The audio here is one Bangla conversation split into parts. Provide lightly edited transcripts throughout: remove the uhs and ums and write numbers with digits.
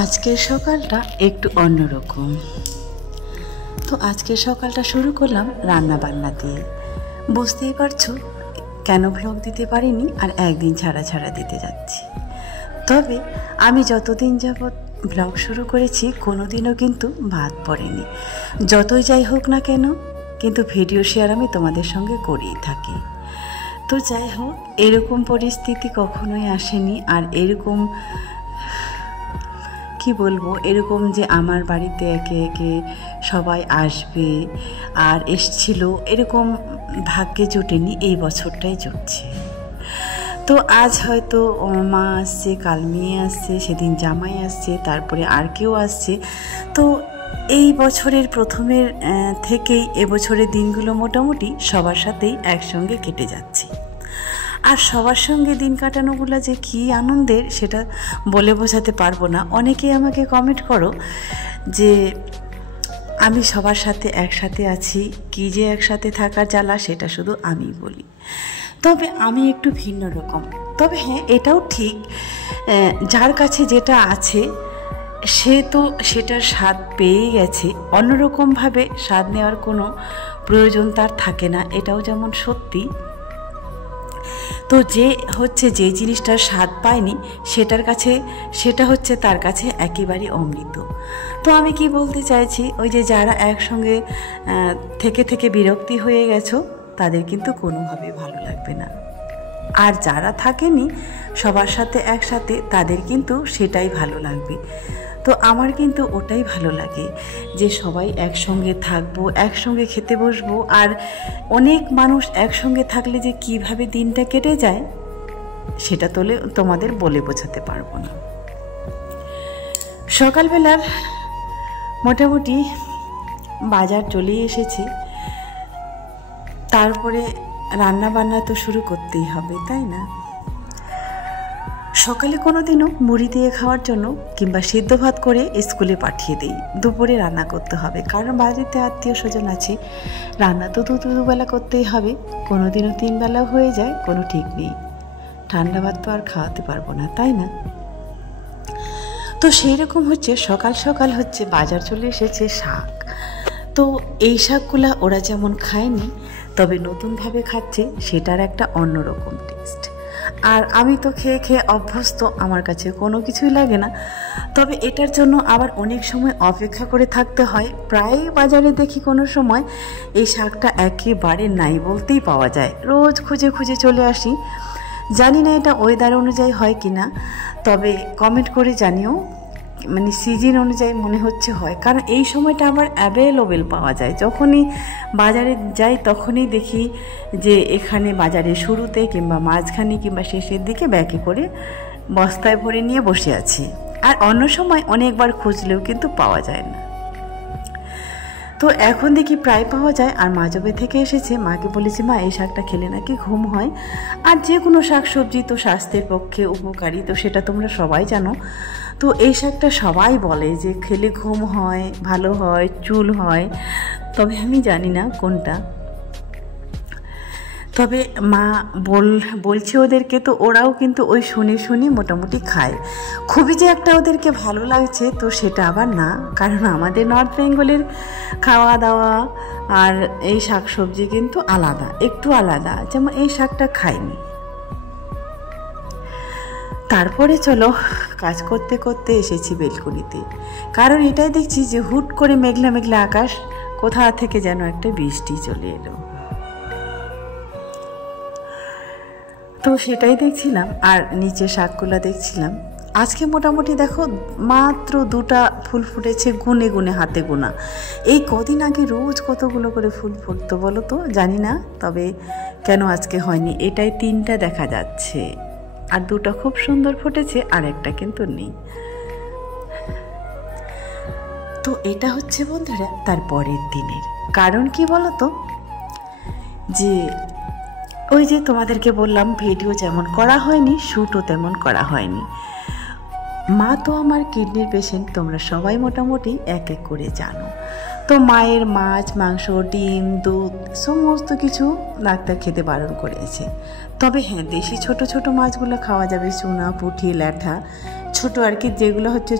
আজকের সকালটা একটু অন্যরকম। তো আজকের সকালটা শুরু করলাম রান্না বান্না দিয়ে। বুঝতেই পারছো কেন ভ্লগ দিতে পারিনি, আর একদিন ছাড়া ছাড়া দিতে যাচ্ছি। তবে আমি যতদিন যাবৎ ব্লগ শুরু করেছি কোনোদিনও কিন্তু বাদ পড়েনি। যতই যাই হোক না কেন, কিন্তু ভিডিও শেয়ার আমি তোমাদের সঙ্গে করেই থাকি। তো যাই হোক, এরকম পরিস্থিতি কখনোই আসেনি। আর এরকম কি বলবো, এরকম যে আমার বাড়িতে একে একে সবাই আসবে আর এসছিল, এরকম ভাগ্যে জুটেনি। এই বছরটাই জুটছে। তো আজ হয়তো মা আসছে, কাল মেয়ে আসছে, সেদিন জামাই আসছে, তারপরে আর কেউ আসছে। তো এই বছরের প্রথমের থেকেই এবছরের দিনগুলো মোটামুটি সবার সাথেই একসঙ্গে কেটে যাচ্ছে। আর সবার সঙ্গে দিন কাটানোগুলো যে কী আনন্দের, সেটা বলে বোঝাতে পারবো না। অনেকেই আমাকে কমেন্ট করো যে আমি সবার সাথে একসাথে আছি, কী যে একসাথে থাকার জ্বালা সেটা শুধু আমি বলি। তবে আমি একটু ভিন্ন রকম। তবে হ্যাঁ, এটাও ঠিক, যার কাছে যেটা আছে সে তো সেটার স্বাদ পেয়েই গেছে। অন্যরকমভাবে স্বাদ নেওয়ার কোনো প্রয়োজন তার থাকে না, এটাও যেমন সত্যি। তো যে জিনিসটার স্বাদ পায়নি সেটা হচ্ছে তার কাছে একেবারে অমৃত। তো আমি কি বলতে চাইছি, ওই যে যারা একসঙ্গে থেকে বিরক্তি হয়ে গেছো, তাদের কিন্তু কোনোভাবে ভালো লাগবে না। আর যারা থাকেনি সবার সাথে একসাথে, তাদের কিন্তু সেটাই ভালো লাগবে। তো আমার কিন্তু ওটাই ভালো লাগে যে সবাই একসঙ্গে থাকবো, একসঙ্গে খেতে বসবো। আর অনেক মানুষ একসঙ্গে থাকলে যে কিভাবে দিনটা কেটে যায় সেটা তোমাদের বলে বোঝাতে পারবো না। সকালবেলার মোটামুটি বাজার চলে এসেছে, তারপরে রান্না বান্না তো শুরু করতেই হবে, তাই না? সকালে কোনোদিনও মুড়ি দিয়ে খাওয়ার জন্য কিংবা সিদ্ধ ভাত করে স্কুলে পাঠিয়ে দিই। দুপুরে রান্না করতে হবে, কারণ বাড়িতে আত্মীয় স্বজন আছে। রান্না তো দুবেলা করতেই হবে, কোনোদিনও 3 বেলাও হয়ে যায়, কোনো ঠিক নেই। ঠান্ডা ভাত তো আর খাওয়াতে পারবো না, তাই না? তো সেই রকম হচ্ছে সকাল সকাল হচ্ছে বাজার চলে এসেছে শাক। তো এই শাকগুলা ওরা যেমন খায়নি, তবে নতুনভাবে খাচ্ছে, সেটার একটা অন্যরকম টেস্ট। আর আমি তো খেয়ে খেয়ে অভ্যস্ত, আমার কাছে কোনো কিছুই লাগে না। তবে এটার জন্য আবার অনেক সময় অপেক্ষা করে থাকতে হয়। প্রায় বাজারে দেখি কোনো সময় এই শাকটা একেবারে নাই বলতেই পাওয়া যায়। রোজ খুঁজে খুঁজে চলে আসি। জানি না এটা ওয়েদার অনুযায়ী হয় কি না, তবে কমেন্ট করে জানিও। মানে সিজন অনুযায়ী মনে হচ্ছে হয়, কারণ এই সময়টা আবার অ্যাভেলেবেল পাওয়া যায়। যখনই বাজারে যাই তখনই দেখি যে এখানে বাজারে শুরুতে কিংবা মাঝখানে কিংবা শেষের দিকে ব্যাগে করে বস্তায় ভরে নিয়ে বসে আছি। আর অন্য সময় অনেকবার খুঁজলেও কিন্তু পাওয়া যায় না। তো এখন দেখি প্রায় পাওয়া যায়। আর মা যবে থেকে এসেছে, মাকে বলেছি, মা এই শাকটা খেলে নাকি ঘুম হয়। আর যে কোনো শাকসবজি তো স্বাস্থ্যের পক্ষে উপকারী, তো সেটা তোমরা সবাই জানো। তো এই শাকটা সবাই বলে যে খেলে ঘুম হয়, ভালো হয়, চুল হয়, তবে আমি জানি না কোনটা। তবে মা বলছে ওদেরকে, তো ওরাও কিন্তু ওই শুনে মোটামুটি খায়। খুবই যে একটা ওদেরকে ভালো লাগছে তো সেটা আবার না, কারণ আমাদের নর্থ বেঙ্গলের খাওয়া দাওয়া আর এই শাকসবজি কিন্তু আলাদা, একটু আলাদা। যেমন এই শাকটা খাইনি। তারপরে চলো, কাজ করতে করতে এসেছি বেলকনিতে, কারণ এটাই দেখছি যে হুট করে মেঘলা মেঘলা আকাশ, কোথা থেকে যেন একটা বৃষ্টি চলে এলো। তো সেটাই দেখছিলাম, আর নিচে শাকগুলো দেখছিলাম। আজকে মোটামুটি দেখো মাত্র 2টা ফুল ফুটেছে, গুনে গুনে হাতে গোনা। এই কদিন আগে রোজ কতগুলো করে ফুল ফুটতো বলো তো, জানি না। তবে কেন আজকে হয়নি, এটাই 3টা দেখা যাচ্ছে। আর 2টা খুব সুন্দর ফুটেছে, আর একটা কিন্তু নেই। তো এটা হচ্ছে বন্ধুরা তার পরের দিনের কারণ কি বলো তো, যে ওই যে তোমাদেরকে বললাম ভিডিও যেমন করা হয়নি, শ্যুটও তেমন করা হয়নি। মা তো আমার কিডনির পেশেন্ট, তোমরা সবাই মোটামুটি এক এক করে জানো। তো মায়ের মাছ, মাংস, ডিম, দুধ সমস্ত কিছু ডাক্তার খেতে বারণ করেছে। তবে হ্যাঁ, দেশি ছোট ছোট মাছগুলো খাওয়া যাবে, চুনা, পুঁটি, ল্যাঠা, ছোট আর কি, যেগুলো হচ্ছে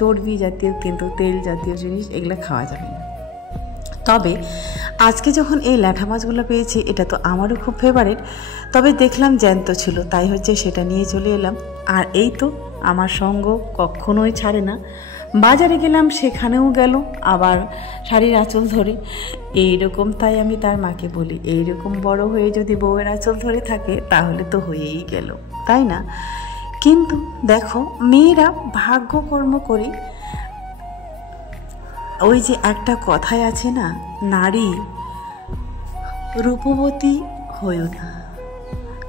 চর্বি জাতীয় কিন্তু তেল জাতীয় জিনিস, এগুলো খাওয়া যাবে না। তবে আজকে যখন এই ল্যাঠা মাছগুলো পেয়েছি, এটা তো আমারও খুব ফেভারিট, তবে দেখলাম জ্যান্ত ছিল, তাই হচ্ছে সেটা নিয়ে চলে এলাম। আর এই তো আমার সঙ্গ কখনোই ছাড়ে না, বাজারে গেলাম সেখানেও গেল, আবার শাড়ির আঁচল ধরে এইরকম। তাই আমি তার মাকে বলি, এইরকম বড় হয়ে যদি বউয়ের আঁচল ধরে থাকে তাহলে তো হয়েই গেল, তাই না? কিন্তু দেখো, মেয়েরা ভাগ্যকর্ম করে, ওই যে একটা কথাই আছে না, নারী রূপবতী হইও না,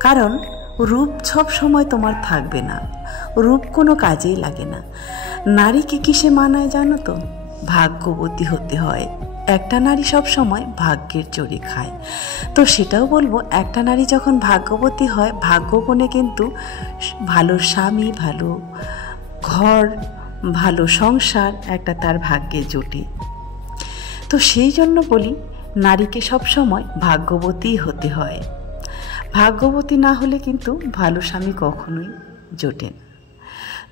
কারণ রূপ সব সময় তোমার থাকবে না, রূপ কোনো কাজেই লাগে না। নারীকে কিসে মানায় জানো তো? ভাগ্যবতী হতে হয়। একটা নারী সব সময় ভাগ্যের চড়ি খায়। তো সেটাও বলবো, একটা নারী যখন ভাগ্যবতী হয়, ভাগ্যগুণে কিন্তু ভালো স্বামী, ভালো ঘর, ভালো সংসার একটা তার ভাগ্যে জোটে। তো সেই জন্য বলি, নারীকে সব সময় ভাগ্যবতী হতে হয়। ভাগ্যবতী না হলে কিন্তু ভালো স্বামী কখনোই জোটে না।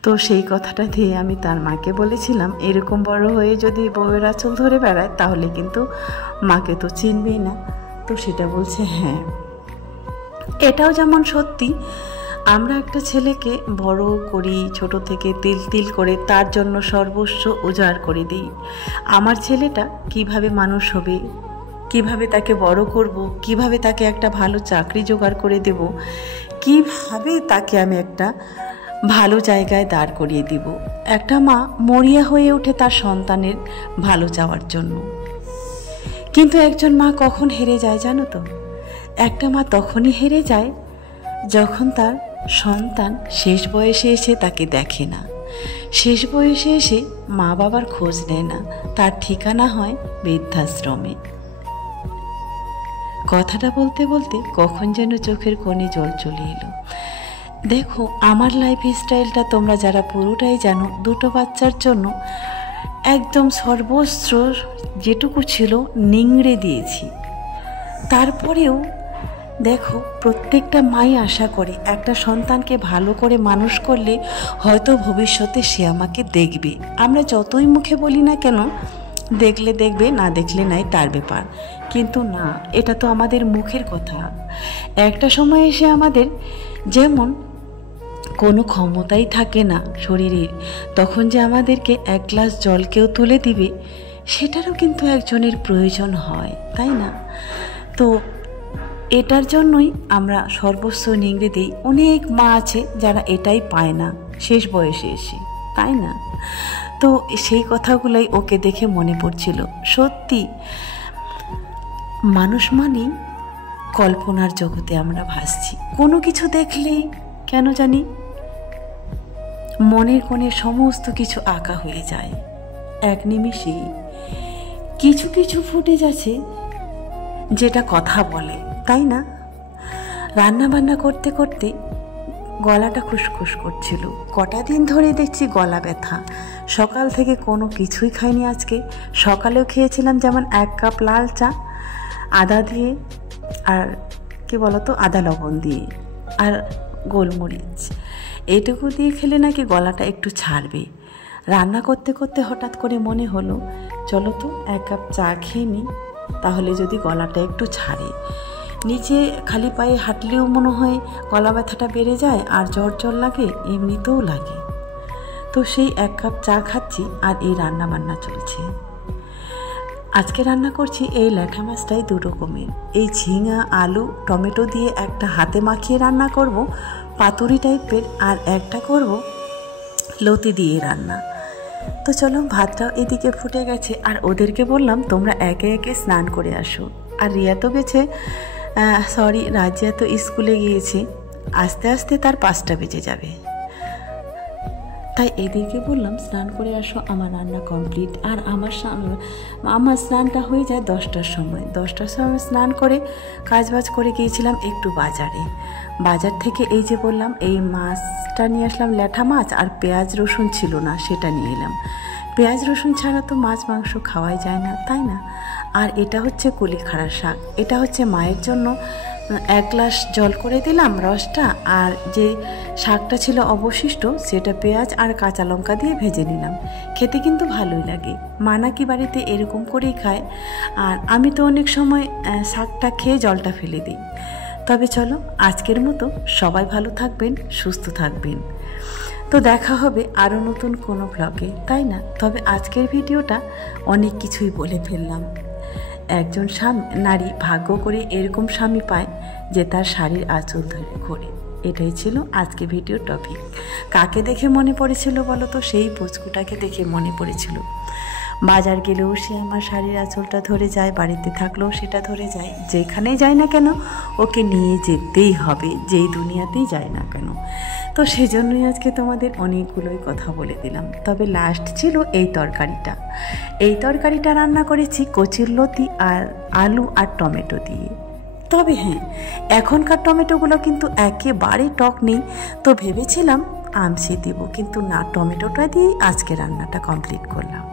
তো সেই কথাটা দিয়ে আমি তার মাকে বলেছিলাম, এরকম বড় হয়ে যদি বউয়ের আঁচল ধরে বেড়ায় তাহলে কিন্তু মাকে তো চিনবেই না। তো সেটা বলছে হ্যাঁ, এটাও যেমন সত্যি, আমরা একটা ছেলেকে বড় করি, ছোট থেকে তিল তিল করে তার জন্য সর্বস্ব উজাড় করে দিই। আমার ছেলেটা কিভাবে মানুষ হবে, কিভাবে তাকে বড় করব, কিভাবে তাকে একটা ভালো চাকরি জোগাড় করে দেব, কিভাবে তাকে আমি একটা ভালো জায়গায় দাঁড় করিয়ে দিব। একটা মা মরিয়া হয়ে ওঠে তার সন্তানের ভালো চাওয়ার জন্য। কিন্তু একজন মা কখন হেরে যায় জানো তো? একটা মা তখনই হেরে যায় যখন তার সন্তান শেষ বয়সে এসে তাকে দেখে না, শেষ বয়সে এসে মা বাবার খোঁজ নেয় না, তার ঠিকানা হয় বৃদ্ধাশ্রমে। কথাটা বলতে বলতে কখন যেন চোখের কোণে জল চলে এলো। দেখো, আমার লাইফ স্টাইলটা তোমরা যারা পুরোটাই জানো, দুটো বাচ্চার জন্য একদম সর্বস্ব যেটুকু ছিল নিংড়ে দিয়েছি। তারপরেও দেখো, প্রত্যেকটা মাই আশা করে একটা সন্তানকে ভালো করে মানুষ করলে হয়তো ভবিষ্যতে সে আমাকে দেখবে। আমরা যতই মুখে বলি না কেন, দেখলে দেখবে, না দেখলে নাই, তার ব্যাপার। কিন্তু না, এটা তো আমাদের মুখের কথা। একটা সময় এসে আমাদের যেমন কোনো ক্ষমতাই থাকে না শরীরের, তখন যে আমাদেরকে এক গ্লাস জল কেউ তুলে দিবে, সেটারও কিন্তু একজনের প্রয়োজন হয়, তাই না? তো এটার জন্যই আমরা সর্বস্ব নিংড়ে দিই। অনেক মা আছে যারা এটাই পায় না শেষ বয়সে এসে, তাই না? তো সেই কথাগুলোই ওকে দেখে মনে পড়ছিল। সত্যি, মানুষ মানেই কল্পনার জগতে আমরা ভাসছি। কোনো কিছু দেখলেই কেন জানি মনের কোণে সমস্ত কিছু আঁকা হয়ে যায়। এক নিমিষেই কিছু কিছু ফুটেজ আছে যেটা কথা বলে, তাই না? রান্না বান্না করতে করতে গলাটা খুসখুস করছিল, কটা দিন ধরে দেখছি গলা ব্যথা। সকাল থেকে কোনো কিছুই খাইনি আজকে। সকালেও খেয়েছিলাম যেমন 1 কাপ লাল চা আদা দিয়ে, আর কি বলতো, আদা লবণ দিয়ে আর গোলমরিচ, এইটুকু দিয়ে খেলে নাকি গলাটা একটু ছাড়বে। রান্না করতে করতে হঠাৎ করে মনে হলো, চলো তো 1 কাপ চা খেয়ে নিই, তাহলে যদি গলাটা একটু ছাড়ে। নিচে খালি পায়ে হাঁটলেও মনে হয় গলা ব্যথাটা বেড়ে যায়, আর জ্বর জ্বর লাগে, এমনিতেও লাগে। তো সেই 1 কাপ চা খাচ্ছি আর এই রান্না বান্না চলছে। আজকে রান্না করছি এই ল্যাঠা মাছটাই 2 রকমের। এই ঝিঙা, আলু, টমেটো দিয়ে একটা হাতে মাখিয়ে রান্না করব, পাতুরি টাইপের, আর একটা করব লতি দিয়ে রান্না। তো চলো, ভাতটাও এদিকে ফুটে গেছে, আর ওদেরকে বললাম তোমরা একে একে স্নান করে আসো। আর রিয়া তো গেছে, রাজিয়া তো স্কুলে গিয়েছে, আস্তে আস্তে তার 5টা বেজে যাবে। তাই এদেরকে বললাম স্নান করে আসো, আমার রান্না কমপ্লিট। আর আমার স্নানটা হয়ে যায় 10টার সময়। 10টার সময় স্নান করে কাজবাজ করে গিয়েছিলাম একটু বাজারে। বাজার থেকে এই যে বললাম, এই মাছটা নিয়ে আসলাম, ল্যাঠা মাছ, আর পেঁয়াজ রসুন ছিল না, সেটা নিয়ে এলাম। পেঁয়াজ রসুন ছাড়া তো মাছ মাংস খাওয়াই যায় না, তাই না? আর এটা হচ্ছে কুলেখাড়া শাক, এটা হচ্ছে মায়ের জন্য 1 গ্লাস জল করে দিলাম রসটা, আর যে শাকটা ছিল অবশিষ্ট সেটা পেঁয়াজ আর কাঁচা লঙ্কা দিয়ে ভেজে নিলাম। খেতে কিন্তু ভালোই লাগে, মা নাকি বাড়িতে এরকম করেই খায়, আর আমি তো অনেক সময় শাকটা খেয়ে জলটা ফেলে দিই। তবে চলো, আজকের মতো সবাই ভালো থাকবেন, সুস্থ থাকবেন। তো দেখা হবে আরও নতুন কোনো ব্লগে, তাই না? তবে আজকের ভিডিওটা অনেক কিছুই বলে ফেললাম। একজন নারী ভাগ্য করে এরকম স্বামী পায় যে তার শাড়ির আঁচল ধরে ঘোরে। এটাই ছিল আজকে ভিডিওর টপিক। কাকে দেখে মনে পড়েছিল বলো তো? সেই পুচকুটাকে দেখে মনে পড়েছিল। বাজার গেলেও সে আমার শাড়ির আঁচলটা ধরে যায়, বাড়িতে থাকলেও সেটা ধরে যায়, যেখানেই যায় না কেন ওকে নিয়ে যেতেই হবে, যেই দুনিয়াতেই যায় না কেন। তো সেজন্যই আজকে তোমাদের অনেকগুলোই কথা বলে দিলাম। তবে লাস্ট ছিল এই তরকারিটা রান্না করেছি কচুর লতি আর আলু আর টমেটো দিয়ে। তবে হ্যাঁ, এখনকার টমেটোগুলো কিন্তু একেবারে টক নেই, তো ভেবেছিলাম আমসি দেবো, কিন্তু না, টমেটোটা দিয়েই আজকে রান্নাটা কমপ্লিট করলাম।